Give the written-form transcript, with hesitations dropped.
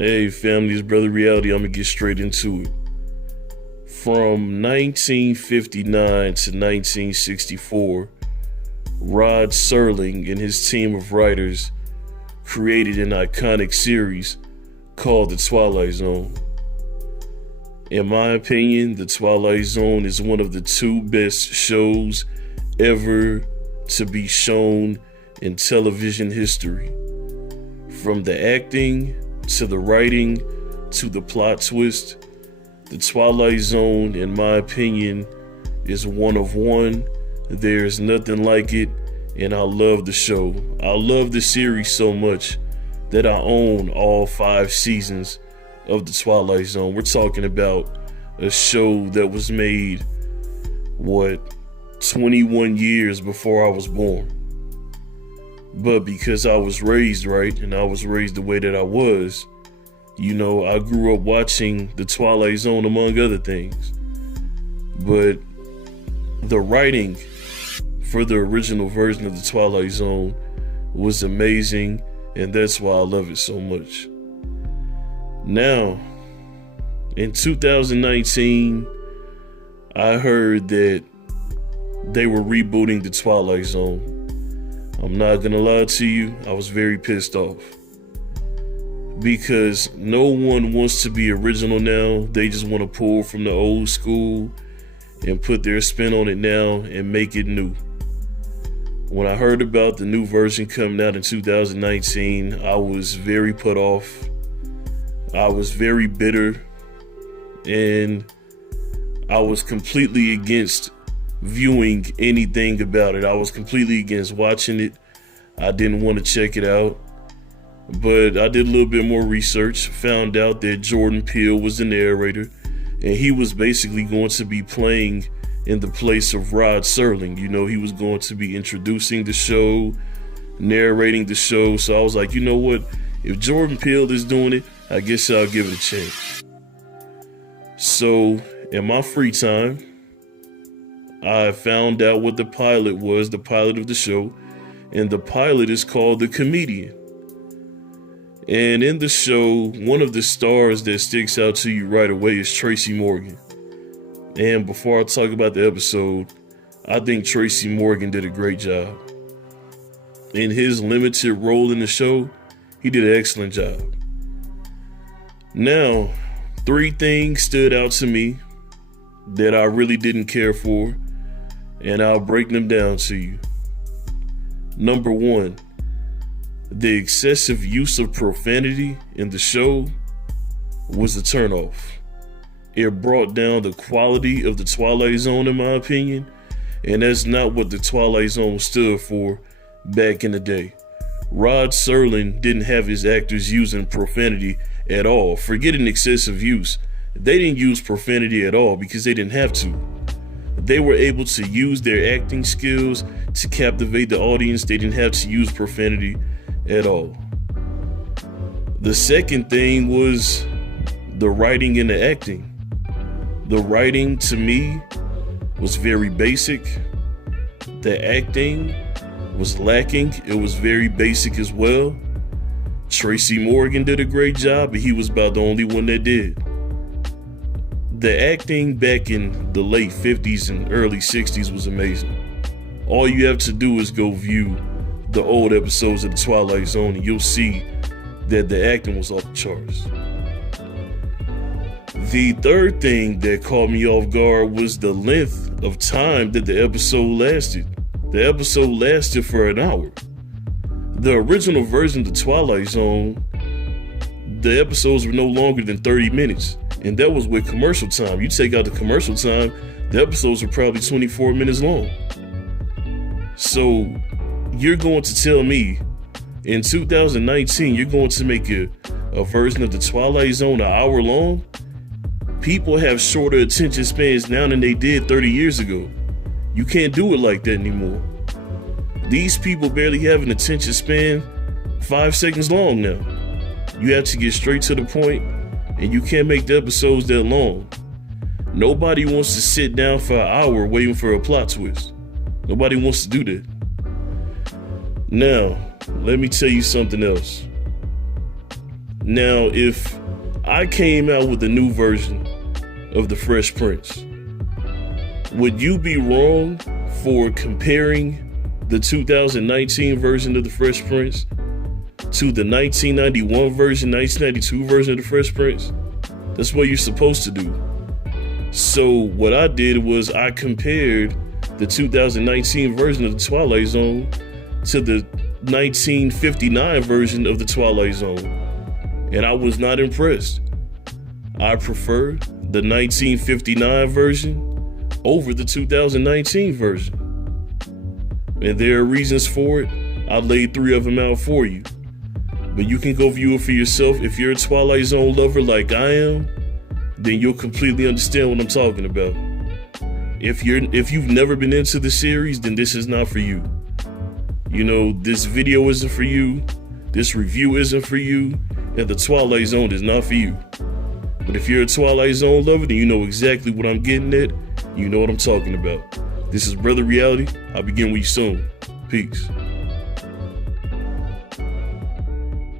Hey, family's brother reality. I'm gonna get straight into it. From 1959 to 1964, Rod Serling and his team of writers created an iconic series called The Twilight Zone. In my opinion, The Twilight Zone is one of the two best shows ever to be shown in television history. From the acting, to the writing, to the plot twist, The Twilight Zone, in my opinion, is one of one. There's nothing like it, and I love the show. I love the series so much that I own all 5 seasons of The Twilight Zone. We're talking about a show that was made, 21 years before I was born. But because I was raised right, and I was raised the way that I was, I grew up watching The Twilight Zone among other things. But the writing for the original version of The Twilight Zone was amazing, and that's why I love it so much. Now, in 2019, I heard that they were rebooting The Twilight Zone. I'm not gonna lie to you, I was very pissed off. Because no one wants to be original now. They just want to pull from the old school and put their spin on it now and make it new. When I heard about the new version coming out in 2019, I was very put off. I was very bitter. And I was completely against viewing anything about it. I was completely against watching it. I didn't want to check it out. But I did a little bit more research, found out that Jordan Peele was the narrator, and he was basically going to be playing in the place of Rod Serling. He was going to be introducing the show, narrating the show. So I was like, you know what? If Jordan Peele is doing it, I guess I'll give it a chance. So in my free time, I found out what the pilot was, the pilot of the show, and the pilot is called The Comedian. And in the show, one of the stars that sticks out to you right away is Tracy Morgan. And before I talk about the episode, I think Tracy Morgan did a great job. In his limited role in the show, he did an excellent job. Now, 3 things stood out to me that I really didn't care for, and I'll break them down to you. Number 1, the excessive use of profanity in the show was a turnoff. It brought down the quality of The Twilight Zone, in my opinion, and that's not what The Twilight Zone stood for back in the day. Rod Serling didn't have his actors using profanity at all. Forget an excessive use. They didn't use profanity at all because they didn't have to. They were able to use their acting skills to captivate the audience. They didn't have to use profanity at all. The second thing was the writing and the acting. The writing to me was very basic. The acting was lacking. It was very basic as well. Tracy Morgan did a great job, but he was about the only one that did. The acting back in the late 50s and early 60s was amazing. All you have to do is go view the old episodes of The Twilight Zone and you'll see that the acting was off the charts. The third thing that caught me off guard was the length of time that the episode lasted. The episode lasted for an hour. The original version of The Twilight Zone, the episodes were no longer than 30 minutes. And that was with commercial time. You take out the commercial time, the episodes were probably 24 minutes long. So you're going to tell me in 2019, you're going to make a version of The Twilight Zone an hour long? People have shorter attention spans now than they did 30 years ago. You can't do it like that anymore. These people barely have an attention span 5 seconds long now. You have to get straight to the point, and you can't make the episodes that long. Nobody wants to sit down for an hour waiting for a plot twist. Nobody wants to do that. Now, let me tell you something else. Now, if I came out with a new version of The Fresh Prince, would you be wrong for comparing the 2019 version of The Fresh Prince to the 1991 version, 1992 version of The Fresh Prince? That's what you're supposed to do. So what I did was I compared the 2019 version of The Twilight Zone to the 1959 version of The Twilight Zone, and I was not impressed. I prefer the 1959 version over the 2019 version. And there are reasons for it. I laid 3 of them out for you. But you can go view it for yourself. If you're a Twilight Zone lover like I am, then you'll completely understand what I'm talking about. If you've never been into the series, then this is not for you. You know, this video isn't for you, this review isn't for you, and the Twilight Zone is not for you. But if you're a Twilight Zone lover, then you know exactly what I'm getting at. You know what I'm talking about. This is Brother Reality. I'll begin with you soon. Peace.